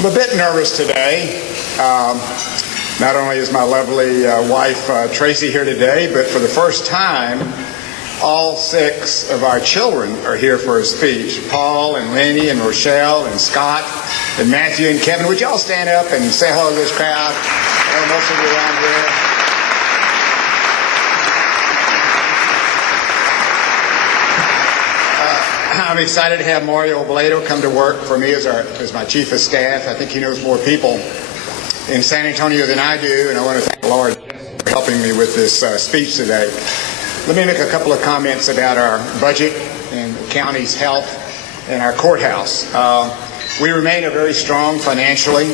I'm a bit nervous today. Not only is my lovely wife Tracy here today, but for the first time, all 6 of our children are here for a speech. Paul and Lenny and Rochelle and Scott and Matthew and Kevin. Would y'all stand up and say hello to this crowd? I know most of you around here. I'm excited to have Mario Obledo come to work for me as my chief of staff. I think he knows more people in San Antonio than I do, and I want to thank Lord for helping me with this speech today. Let me make a couple of comments about our budget and the county's health and our courthouse. We remain very strong financially.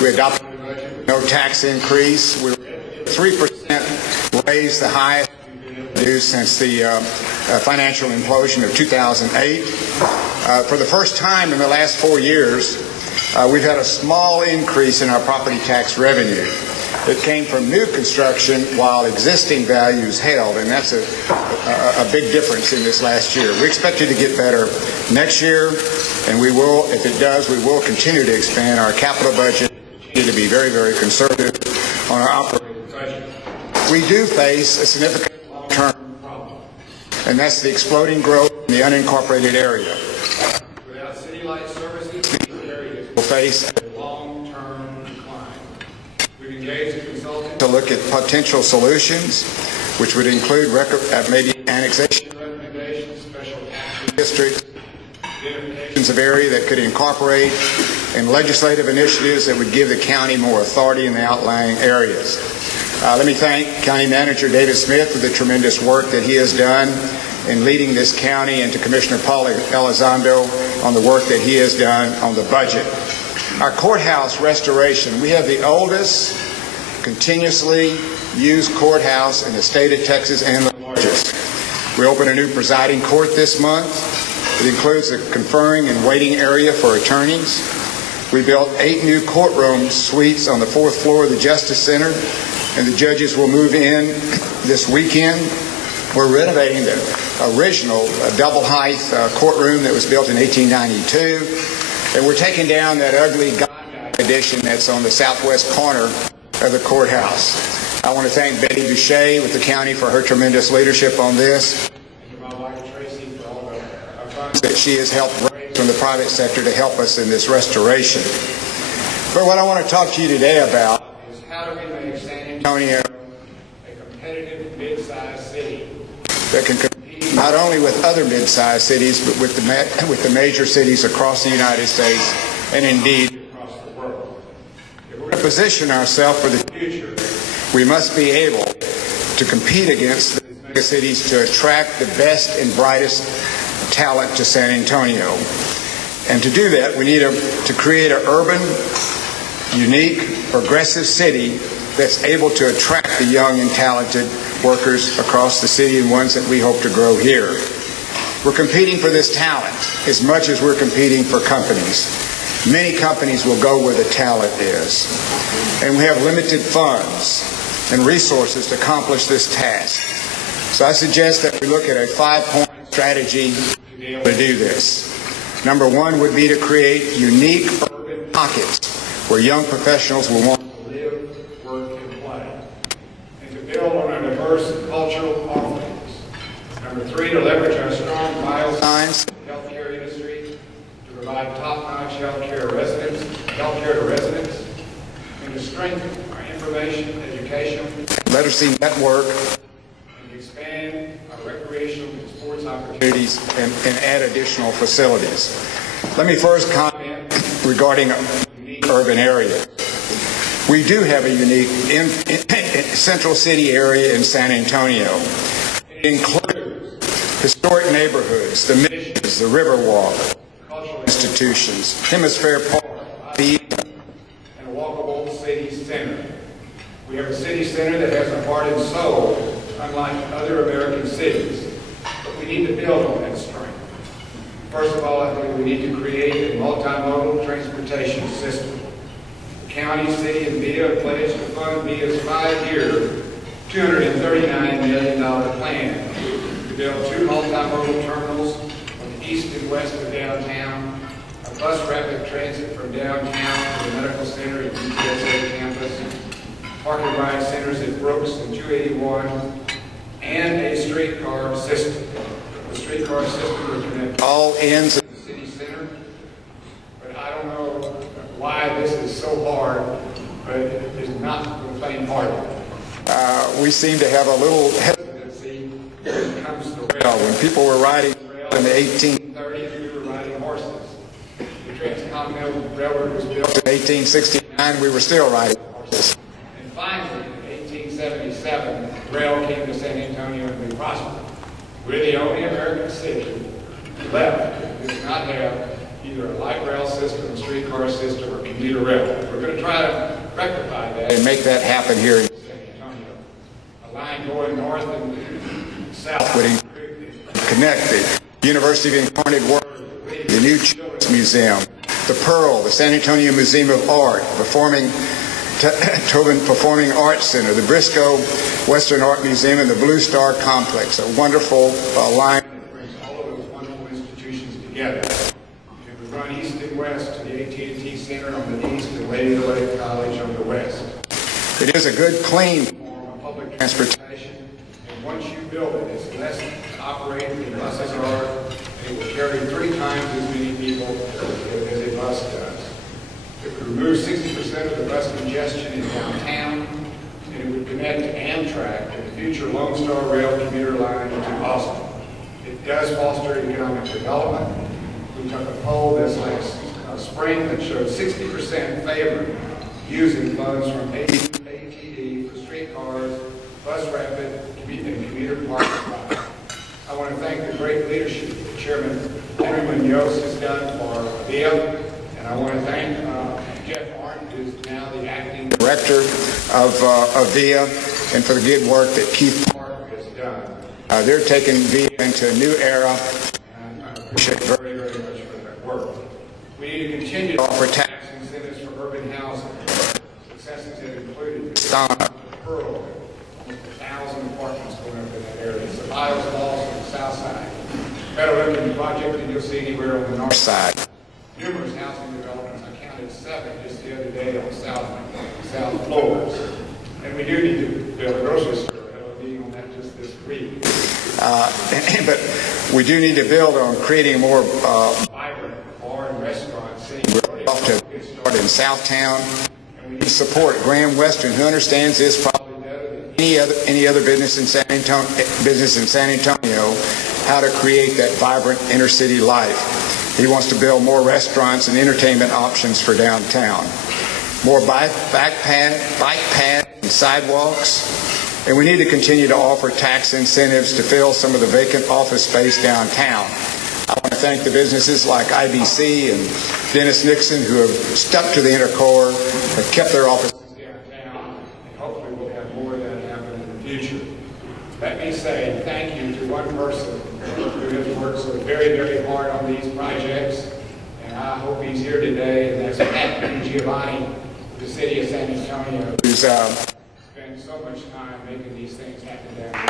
We adopted a budget with no tax increase. We're 3% raise, the highest since the financial implosion of 2008. For the first time in the last 4 years, we've had a small increase in our property tax revenue. It came from new construction while existing values held, and that's a big difference in this last year. We expect it to get better next year, and we will, if it does, we will continue to expand our capital budget, to be very, very conservative on our operating budget. We do face a significant problem, and that's the exploding growth in the unincorporated area. Without city-like services, these areas will face a long-term decline. We've engaged a consultant to look at potential solutions, which would include maybe annexation recommendations, special tax districts, identifications of area that could incorporate, and legislative initiatives that would give the county more authority in the outlying areas. Let me thank County Manager David Smith for the tremendous work that he has done in leading this county, and to Commissioner Paul Elizondo on the work that he has done on the budget. Our courthouse restoration, we have the oldest continuously used courthouse in the state of Texas and the largest. We opened a new presiding court this month. It includes a conferring and waiting area for attorneys. We built 8 new courtroom suites on the 4th floor of the Justice Center, and the judges will move in this weekend. We're renovating the original double-height courtroom that was built in 1892, and we're taking down that ugly addition that's on the southwest corner of the courthouse. I want to thank Betty Boucher with the county for her tremendous leadership on this, and to my wife Tracy for all the funds that she has helped raise from the private sector to help us in this restoration. But what I want to talk to you today about is how do we make San Antonio a competitive mid-sized city that can compete not only with other mid-sized cities, but with the major cities across the United States and indeed across the world. If we're going to position ourselves for the future, we must be able to compete against the mega cities to attract the best and brightest talent to San Antonio. And to do that, we need to create an urban, unique, progressive city that's able to attract the young and talented workers across the city, and ones that we hope to grow here. We're competing for this talent as much as we're competing for companies. Many companies will go where the talent is, and we have limited funds and resources to accomplish this task. So I suggest that we look at a 5-point strategy to be able to do this. Number 1 would be to create unique urban pockets where young professionals will want to live, work, and play, and to build on our diverse cultural offerings. Number 3, to leverage our strong bioscience and healthcare industry to provide top-notch healthcare to residents, and to strengthen our information, education, literacy network, and expand our recreational and sports opportunities and add additional facilities. Let me first comment regarding urban area. We do have a unique central city area in San Antonio. It includes historic neighborhoods, the Missions, the Riverwalk, cultural institutions, Hemisphere Park, and a walkable city center. We have a city center that has a heart and soul, unlike other American cities, but we need to build on that strength. First of all, I think we need to create a multimodal transportation system. The county, city, and VIA have pledged to fund VIA's 5-year, $239 million plan to build 2 multimodal terminals on the east and west of downtown, a bus rapid transit from downtown to the medical center at UTSA campus, parking ride centers at Brooks and 281, and a streetcar system. The streetcar system would connect all ends of the city center, but I don't know why this is so hard, but it is not the plain hard. We seem to have a little hesitancy when it comes to rail. when people were riding in the 1830s, we were riding horses. The Transcontinental Railroad was built in 1869, we were still riding horses. And finally, in 1877, rail came to San Antonio and we prospered. We're the only American city left that does not have either a light rail system, a streetcar system, or commuter rail. We're going to try to rectify that And make that happen here in San Antonio. A line going north and south would connect the University of Incarnate Word, the new Children's Museum, the Pearl, the San Antonio Museum of Art, Tobin Performing Arts Center, the Briscoe Western Art Museum, and the Blue Star Complex. A wonderful line that brings all of those wonderful institutions together. It would run east and west to the AT&T Center on the east and Lady Lake College on the west. It is a good, clean Form of public transportation, and once you build it, it's less to operate than buses are, and it will carry 3 times as many people as a bus does. It would remove 60% of the bus congestion in downtown, and it would connect to Amtrak and the future Lone Star Rail commuter line to Austin. It does foster economic development. We took a poll this last spring that showed 60% favor using funds from ATD for streetcars, bus rapid, and commuter parking lots. I want to thank the great leadership that Chairman Henry Munoz has done for VIA, and I want to thank Jeff Martin, who's now the acting director of VIA, and for the good work that Keith Parker has done. They're taking VIA into a new era. And I appreciate very, very much for that work. We need to continue to offer tax incentives for urban housing. Successes have included Pearl, 1,000 apartments going up in that area. It's Miles Falls on the south side. Federal Lincoln Project that you'll see anywhere on the north side. Numerous housing developments. I counted 7 just the other day on south floors. And we do need to build a grocery store. I'll be on that just this week. But we do need to build on creating a more Vibrant bar and restaurant scene. We're off to start in Southtown. And we need to support Graham Western, who understands this probably better than any other business in San Antonio, how to create that vibrant inner city life. He wants to build more restaurants and entertainment options for downtown, more bike paths and sidewalks, and we need to continue to offer tax incentives to fill some of the vacant office space downtown. I want to thank the businesses like IBC and Dennis Nixon who have stuck to the inner core, have kept their offices downtown, and hopefully we'll have more of that happen in the future. Let me say thank you to one person who has worked so very, very hard on these projects, and I hope he's here today, and that's Pat Giovanni, the city of San Antonio, who's spent so much time making these things happen down there.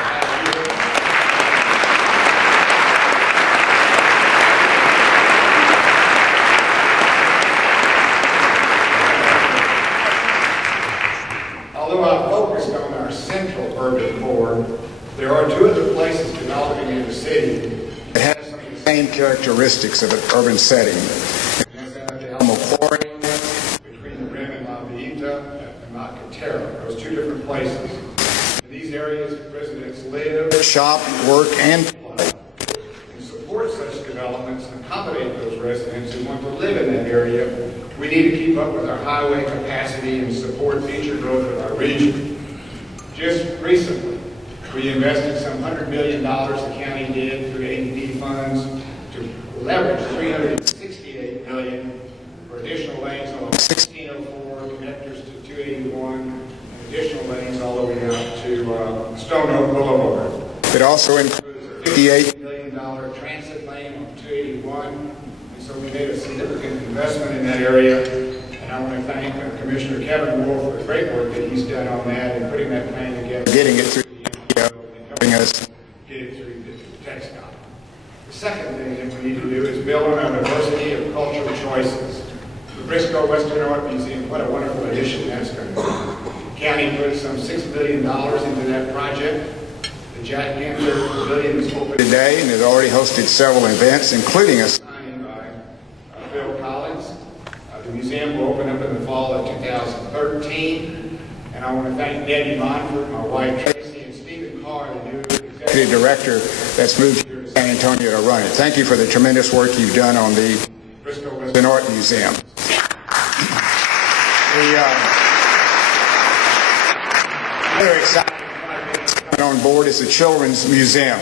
Although I focused on our central urban core, there are 2 other places developing in the city that has some of the same characteristics of an urban setting. Quarry, between the Rim and La Villita and Macatero, those 2 different places. In these areas, residents live, shop, work, and play. To support such developments and accommodate those residents who want to live in that area, we need to keep up with our highway capacity and support future growth of our region. Just recently, we invested some $100 million the county did through ADD funds to leverage $368 million for additional lanes on 1604, connectors to 281, and additional lanes all the way out to Stone Oak Boulevard. It also includes a $58 million transit lane on 281, and so we made a significant investment in that area. And I want to thank Commissioner Kevin Wolff for the great work that he's done on that and putting that plan together. getting it through the helping us. Get it through the text. The second thing that we need to do is build on our diversity of cultural choices. The Briscoe Western Art Museum, what a wonderful addition that's going to be. The county put some $6 billion into that project. The Jack Gantler Pavilion is open today and has already hosted several events, including a signing by Phil Collins. The museum will open up in the fall of 2013. And I want to thank Debbie Monfort, my wife Tracy, and Stephen Carr, the new executive director that's moved here to San Antonio to run it. Thank you for the tremendous work you've done on the Briscoe Western Art Museum. Very exciting on board is the Children's Museum.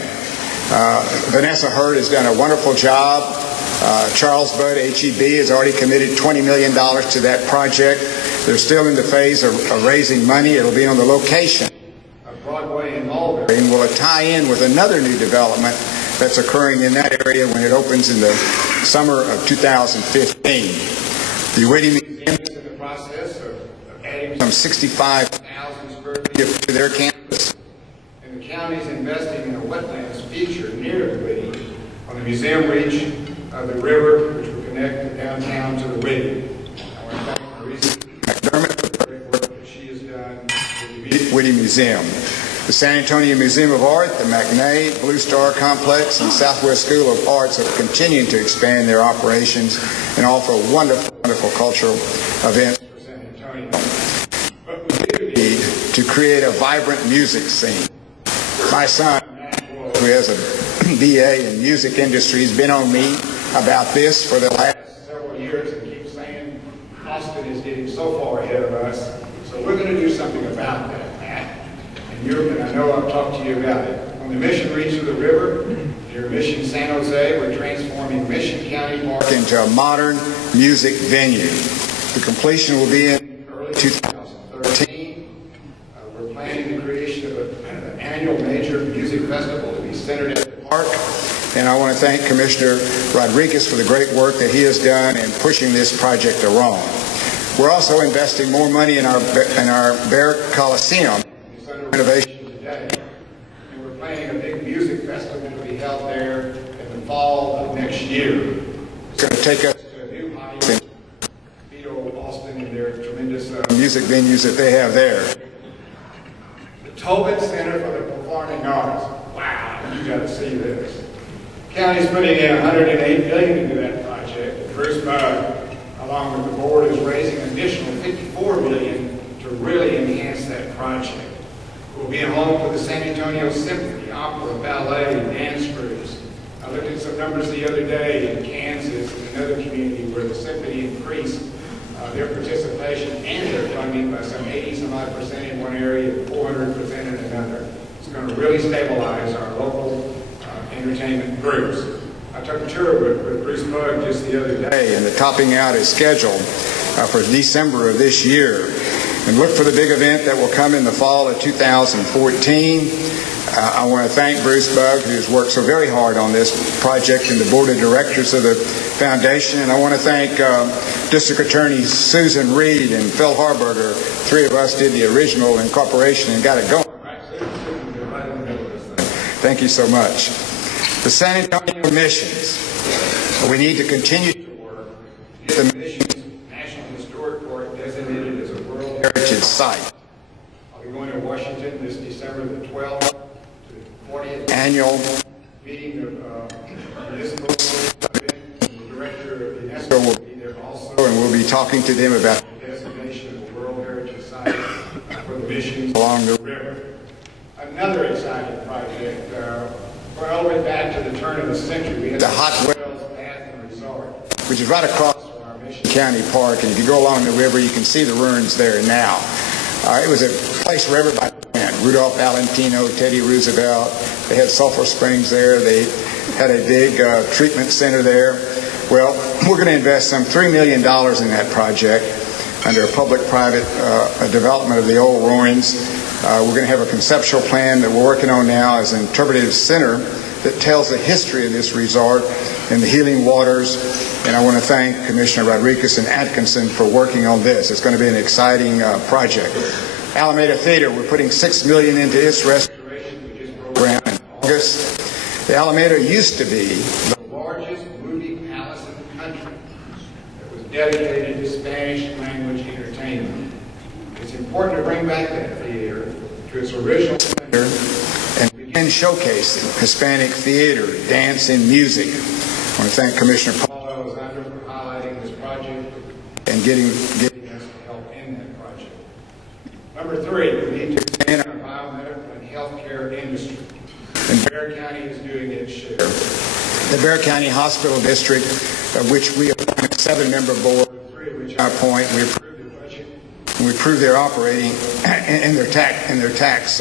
Vanessa Hurd has done a wonderful job. Charles Budd, HEB, has already committed $20 million to that project. They're still in the phase of raising money. It'll be on the location of Broadway and Mulberry, and will tie in with another new development that's occurring in that area when it opens in the summer of 2015. The Whitty Museum is in the process of adding some 65,000 square feet to their campus, and the county is investing in a wetlands feature near the Whitty on the museum reach of the river, which will connect the downtown to the Whitty. I want to thank Marisa McDermott for the great work that she has done with the Whitty Museum. The San Antonio Museum of Art, the McNay, Blue Star Complex, and Southwest School of Arts have continued to expand their operations and offer wonderful, wonderful cultural events for San Antonio. But we do need to create a vibrant music scene. My son, Wolff, who has a BA in music industry, has been on me about this for the last several years and keeps saying Austin is getting so far ahead of us. So we're going to do something about that, Matt. And I know I've talked to you about it. On the Mission Reach of the river, near Mission San Jose, we're transforming Mission County Park into a modern music venue. The completion will be in early 2013. We're planning the creation of an annual major music festival to be centered at the park. And I want to thank Commissioner Rodriguez for the great work that he has done in pushing this project along. We're also investing more money in our Barrack Coliseum renovation today. And we're planning a big music festival to be held there in the fall of next year. It's going to take us to a new height in Vito, Austin, and their tremendous music venues that they have there. The Tobin Center for the Performing Arts. Wow, you got to see this. The county's putting in $108 million into that project. Bruce Budd, along with the board, is raising an additional $54 million to really enhance that project. We'll be a home for the San Antonio Symphony, opera, ballet, and dance crews. I looked at some numbers the other day in Kansas, in another community, where the symphony increased their participation and their funding by some 80-some-odd% in one area and 400% in another. It's going to really stabilize our local entertainment groups. I took a tour with Bruce Budd just the other day, and the topping out is scheduled for December of this year. And look for the big event that will come in the fall of 2014. I want to thank Bruce Budd, who has worked so very hard on this project, and the board of directors of the foundation. And I want to thank District Attorneys Susan Reed and Phil Harburger. Three of us did the original incorporation and got it going. Thank you so much. The San Antonio Missions. We need to continue to work to get the Missions National Historic Park designated as a World Heritage Site. I'll be going to Washington this December the 12th to the 40th annual meeting of municipal event. The director of UNESCO will be there also, and we'll be talking to them about the designation of a World Heritage Site for the missions along the river. Another exciting project. Going all the way back to the turn of the century, we had the Hot Wells Bath and Resort, which is right across from our Mission County Park. And if you go along the river, you can see the ruins there now. It was a place where everybody went. Rudolph Valentino, Teddy Roosevelt. They had sulfur springs there. They had a big treatment center there. Well, we're going to invest some $3 million in that project under a public-private development of the old ruins. We're going to have a conceptual plan that we're working on now as an interpretive center that tells the history of this resort and the healing waters. And I want to thank Commissioner Rodriguez and Atkinson for working on this. It's going to be an exciting project. Alameda Theater, we're putting $6 million into its restoration. We just broke ground in August. The Alameda used to be the largest movie palace in the country that was dedicated to Spanish language entertainment. It's important to bring back that theater to its original splendor and begin showcasing Hispanic theater, dance, and music. I want to thank Commissioner Paul Alexander for highlighting this project and getting us help in that project. Number three, we need to expand our biomedical and healthcare industry. And Bexar County is doing its share. The Bexar County Hospital District, of which we appoint a 7-member board, Three of which I appoint, we approve the budget. we approve their operating and their tax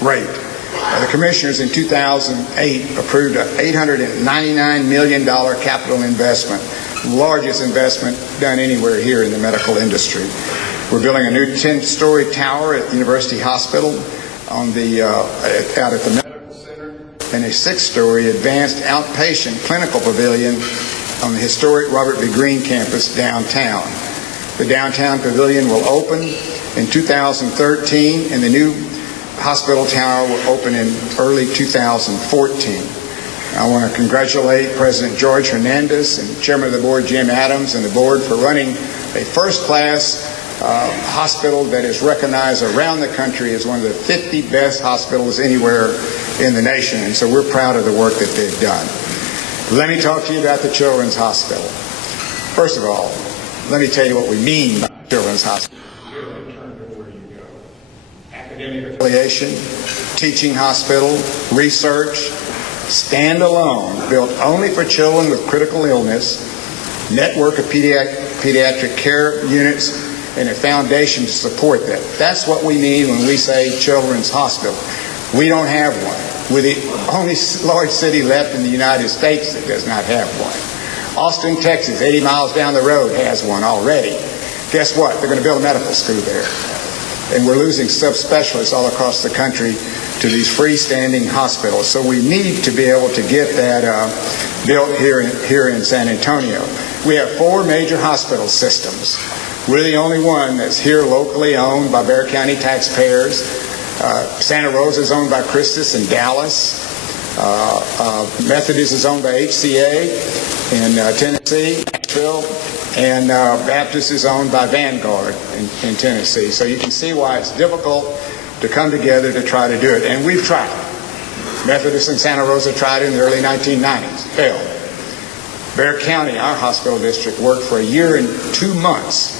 rate. The commissioners in 2008 approved an $899 million capital investment, largest investment done anywhere here in the medical industry. We're building a new 10-story tower at University Hospital on the out at the medical center, and a 6-story advanced outpatient clinical pavilion on the historic Robert B. Greene campus downtown. The downtown pavilion will open in 2013, and the new hospital tower will open in early 2014. I want to congratulate President George Hernandez and Chairman of the Board Jim Adams and the board for running a first-class hospital that is recognized around the country as one of the 50 best hospitals anywhere in the nation. And so we're proud of the work that they've done. Let me talk to you about the Children's Hospital. First of all, let me tell you what we mean by Children's Hospital. Academic Affiliation, teaching hospital, research, standalone, built only for children with critical illness, network of pediatric care units, and a foundation to support that. That's what we mean when we say Children's Hospital. We don't have one. We're the only large city left in the United States that does not have one. Austin, Texas, 80 miles down the road, has one already. Guess what? They're going to build a medical school there. And we're losing subspecialists all across the country to these freestanding hospitals. So we need to be able to get that built here in San Antonio. We have 4 major hospital systems. We're the only one that's here locally owned by Bexar County taxpayers. Santa Rosa is owned by Christus in Dallas. Methodist is owned by HCA in Tennessee, Nashville. And Baptist is owned by Vanguard in Tennessee. So you can see why it's difficult to come together to try to do it. And we've tried. Methodist and Santa Rosa tried it in the early 1990s, failed. Bexar County, our hospital district, worked for a year and 2 months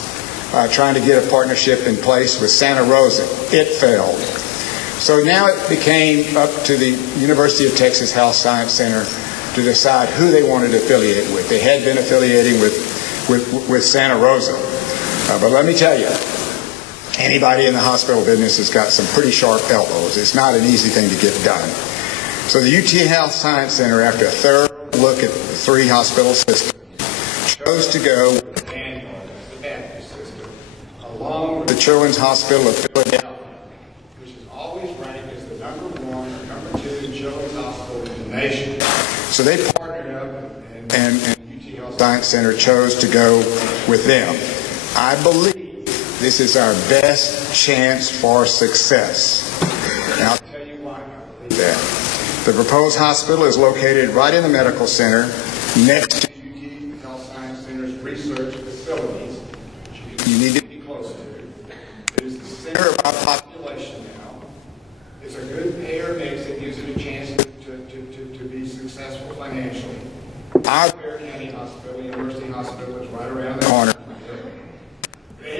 trying to get a partnership in place with Santa Rosa. It failed. So now it became up to the University of Texas Health Science Center to decide who they wanted to affiliate with. They had been affiliating with Santa Rosa. But let me tell you, anybody in the hospital business has got some pretty sharp elbows. It's not an easy thing to get done. So the UT Health Science Center, after a thorough look at the 3 hospital systems, chose to go with the Baptist system, along with the Children's Hospital of Philadelphia, which is always ranked as the number 1 or number 2 children's hospital in the nation. So they partnered up and UT Health Science Center chose to go with them. I believe this is our best chance for success. And I'll tell you why I believe that. The proposed hospital is located right in the medical center, next to UT Health Science Center's research facilities, which you need to be close to. It is the center of our population now. It's a good payer mix that gives it a chance to be successful financially. Our Bexar County Hospital, University Hospital, is right around the corner.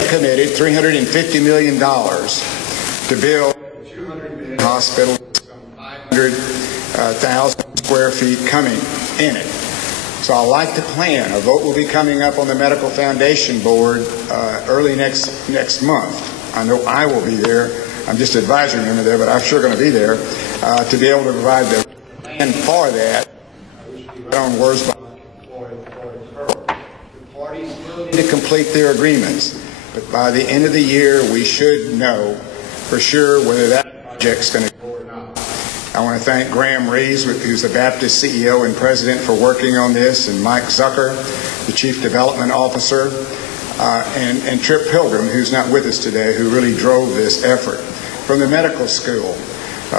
Committed $350 million to build a 200-bed hospital, some 500,000 square feet coming in it. So I like the plan. A vote will be coming up on the Medical Foundation Board early next month. I know I will be there. I'm just advisory member there, but I'm sure going to be there to be able to provide the plan for that. On words by the parties still need to complete their agreements, but by the end of the year we should know for sure whether that project's going to go or not. I want to thank Graham Reeves, who's the Baptist CEO and president, for working on this, and Mike Zucker, the chief development officer, and Trip Pilgrim, who's not with us today, who really drove this effort. From the medical school,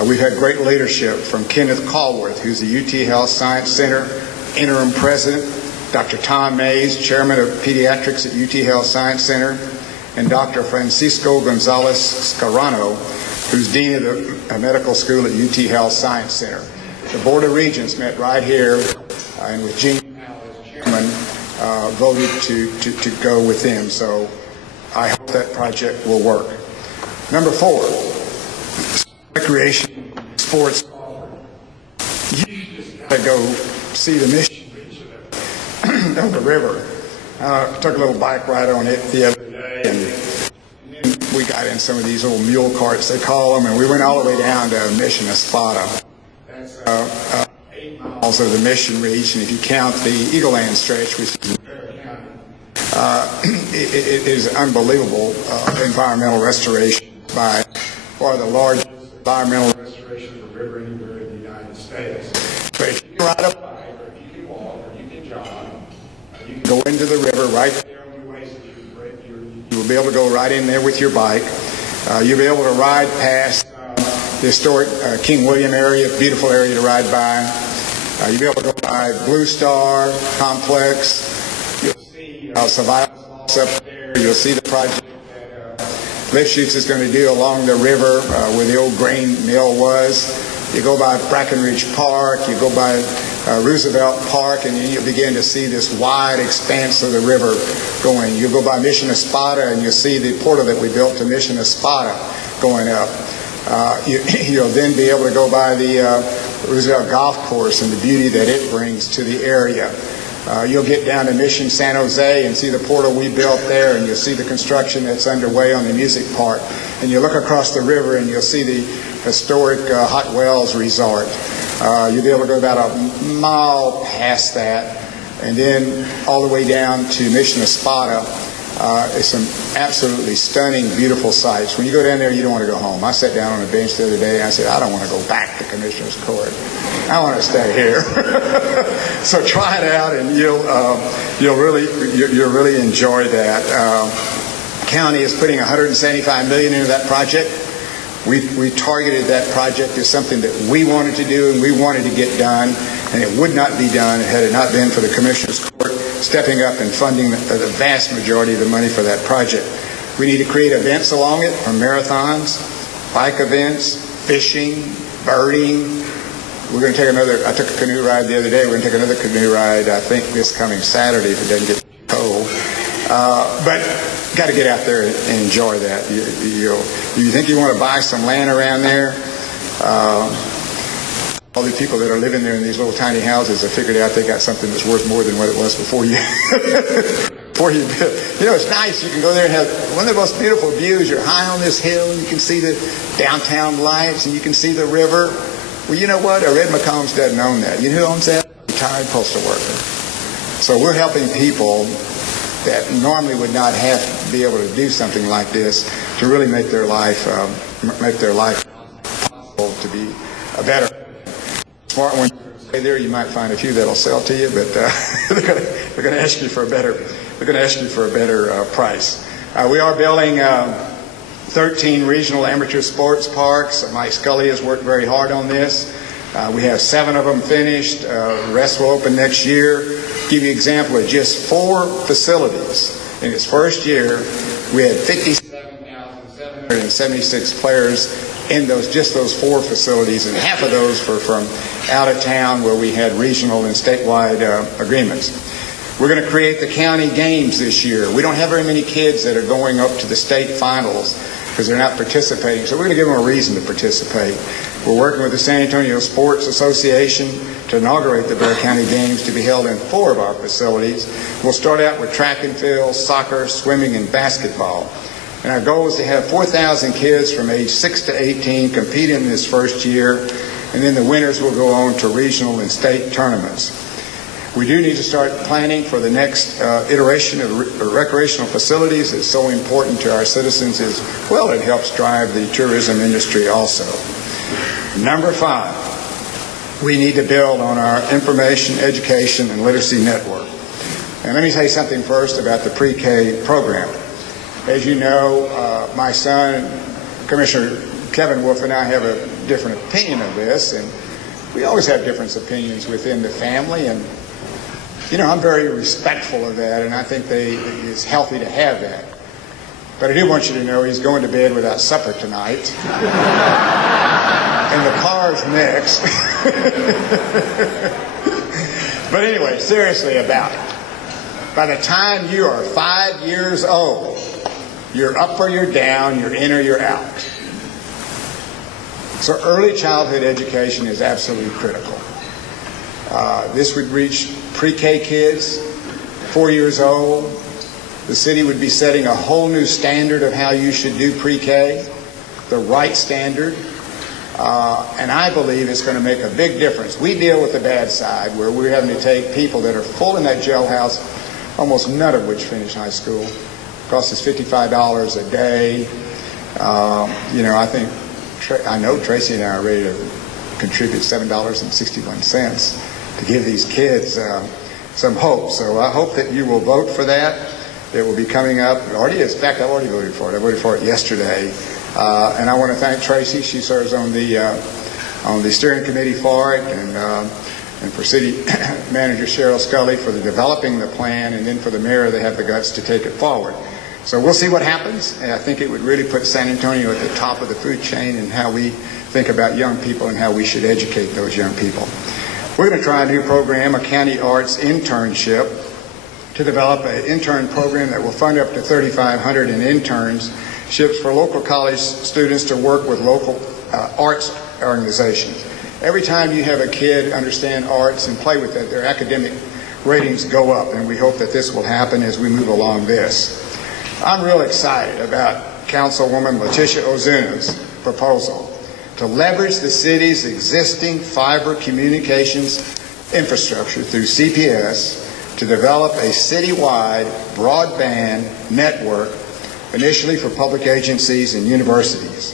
We've had great leadership from Kenneth Callworth, who's the UT Health Science Center interim president, Dr. Tom Mays, chairman of pediatrics at UT Health Science Center, and Dr. Francisco Gonzalez Scarano, who's dean of the medical school at UT Health Science Center. The Board of Regents met right here, and with Gene Powell as chairman, voted to go with them. So I hope that project will work. Number 4, recreation, sports. You just got to go see the mission reach of the river. I took a little bike ride on it the other day, and then we got in some of these little mule carts, they call them, and we went all the way down to Mission Espada. That's 8 miles of the mission reach, and if you count the Eagle Land stretch, which is it is unbelievable environmental restoration by one of the largest environmental restoration of a river anywhere in the United States. But if you ride a bike, or if you can walk, or you can jog, you can go into the river right there on your way. You will be able to go right in there with your bike. You'll be able to ride past the historic King William area, beautiful area to ride by. You'll be able to go by Blue Star Complex. You'll see Survival Falls up there. You'll see the project that Lifshitz is going to do along the river where the old grain mill was. You go by Brackenridge Park, you go by Roosevelt Park, and you'll begin to see this wide expanse of the river going. You go by Mission Espada, and you'll see the portal that we built to Mission Espada going up. You'll then be able to go by the Roosevelt Golf Course and the beauty that it brings to the area. You'll get down to Mission San Jose and see the portal we built there, and you'll see the construction that's underway on the music park. And you look across the river and you'll see the historic Hot Wells Resort. You'll be able to go about a mile past that, and then all the way down to Mission Espada. It's some absolutely stunning, beautiful sights. When you go down there, you don't want to go home. I sat down on a bench the other day and I said, I don't want to go back to Commissioner's Court. I want to stay here. So try it out, and you'll really enjoy that. County is putting $175 million into that project. We targeted that project as something that we wanted to do and we wanted to get done, and it would not be done had it not been for the Commissioner's Court stepping up and funding the vast majority of the money for that project. We need to create events along it, from marathons, bike events, fishing, birding. We're going to take I took a canoe ride the other day. We're going to take another canoe ride, I think, this coming Saturday if it doesn't get too cold. But got to get out there and enjoy that. You think you want to buy some land around there? All the people that are living there in these little tiny houses have figured out they got something that's worth more than what it was before you built. It's nice. You can go there and have one of the most beautiful views. You're high on this hill, and you can see the downtown lights, and you can see the river. Well, you know what? Red McCombs doesn't own that. You know who owns that? Retired postal worker. So we're helping people that normally would not have to be able to do something like this to really make their life possible to be a better. Smart ones stay there. You might find a few that'll sell to you, but they're going to ask you for a better. They're going to ask you for a better price. We are building 13 regional amateur sports parks. Mike Scully has worked very hard on this. We have 7 of them finished. The rest will open next year. Give you an example of just 4 facilities. In its first year, we had 57,776 players in those 4 facilities, and half of those were from out of town where we had regional and statewide agreements. We're going to create the county games this year. We don't have very many kids that are going up to the state finals because they're not participating, so we're going to give them a reason to participate. We're working with the San Antonio Sports Association to inaugurate the Bexar County Games to be held in 4 of our facilities. We'll start out with track and field, soccer, swimming, and basketball. And our goal is to have 4,000 kids from age 6 to 18 compete in this first year, and then the winners will go on to regional and state tournaments. We do need to start planning for the next iteration of recreational facilities. It's so important to our citizens as well. It helps drive the tourism industry also. Number 5, we need to build on our information, education, and literacy network. And let me tell you something first about the pre-K program. As you know, my son, Commissioner Kevin Wolff, and I have a different opinion of this, and we always have different opinions within the family, and I'm very respectful of that, and I think it's healthy to have that. But I do want you to know he's going to bed without supper tonight. And the car's next. But anyway, seriously about it. By the time you are 5 years old, you're up or you're down, you're in or you're out. So early childhood education is absolutely critical. This would reach pre-K kids, 4 years old. The city would be setting a whole new standard of how you should do pre-K, the right standard. And I believe it's going to make a big difference. We deal with the bad side where we're having to take people that are full in that jailhouse, almost none of which finish high school. It costs us $55 a day. I know Tracy and I are ready to contribute $7.61 to give these kids some hope. So I hope that you will vote for that. It will be coming up. It already is. In fact, I've already voted for it. I voted for it yesterday. And I want to thank Tracy. She serves on the steering committee for it, and for City Manager Cheryl Scully for the developing the plan, and then for the mayor to have the guts to take it forward. So we'll see what happens. And I think it would really put San Antonio at the top of the food chain in how we think about young people and how we should educate those young people. We're going to try a new program, a county arts internship, to develop an intern program that will fund up to 3,500 in internships for local college students to work with local arts organizations. Every time you have a kid understand arts and play with it, their academic ratings go up, and we hope that this will happen as we move along this. I'm real excited about Councilwoman Letitia Ozuna's proposal to leverage the city's existing fiber communications infrastructure through CPS to develop a citywide broadband network, initially for public agencies and universities.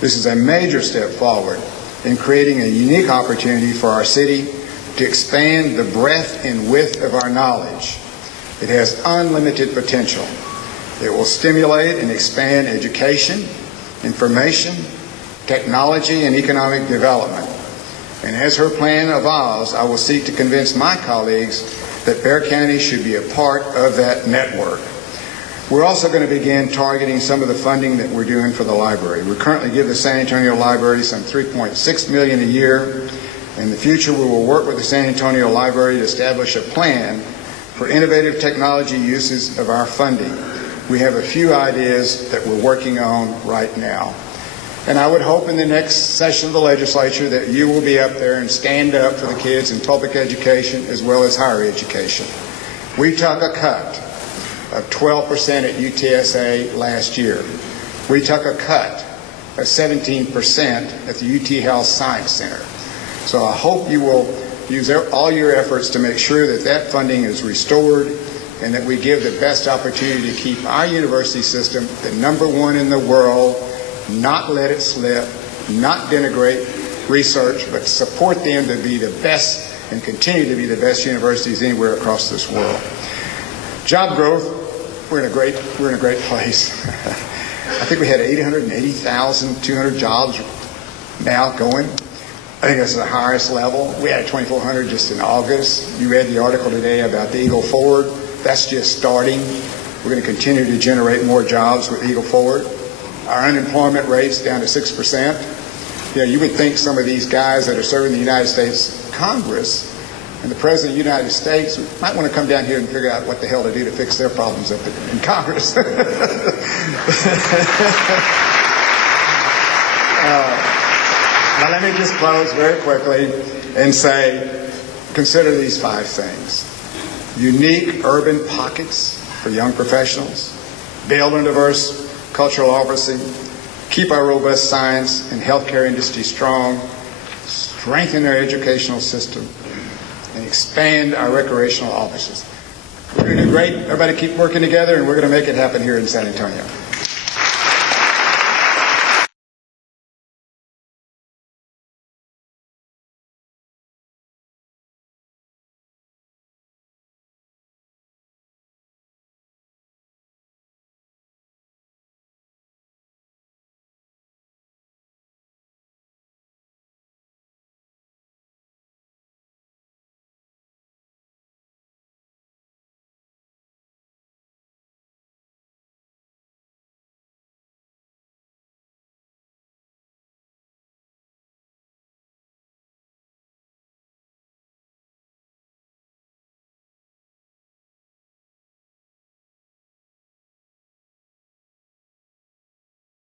This is a major step forward in creating a unique opportunity for our city to expand the breadth and width of our knowledge. It has unlimited potential. It will stimulate and expand education, information, technology, and economic development. And as her plan evolves, I will seek to convince my colleagues that Bexar County should be a part of that network. We're also going to begin targeting some of the funding that we're doing for the library. We currently give the San Antonio Library some $3.6 million a year. In the future, we will work with the San Antonio Library to establish a plan for innovative technology uses of our funding. We have a few ideas that we're working on right now. And I would hope in the next session of the legislature that you will be up there and stand up for the kids in public education as well as higher education. We took a cut of 12% at UTSA last year. We took a cut of 17% at the UT Health Science Center. So I hope you will use all your efforts to make sure that that funding is restored and that we give the best opportunity to keep our university system the #1 in the world, not let it slip, not denigrate research, but support them to be the best and continue to be the best universities anywhere across this world. Job growth, we're in a great place. I think we had 880,200 jobs now going. I think that's the highest level. We had 2,400 just in August. You read the article today about the Eagle Forward. That's just starting. We're going to continue to generate more jobs with Eagle Forward. Our unemployment rate's down to 6%. You would think some of these guys that are serving the United States Congress and the President of the United States might want to come down here and figure out what the hell to do to fix their problems up in Congress. Now let me just close very quickly and say, consider these 5 things. Unique urban pockets for young professionals, build a diverse cultural office, keep our robust science and healthcare industry strong, strengthen our educational system, and expand our recreational offices. We're going to do great. Everybody keep working together, and we're going to make it happen here in San Antonio.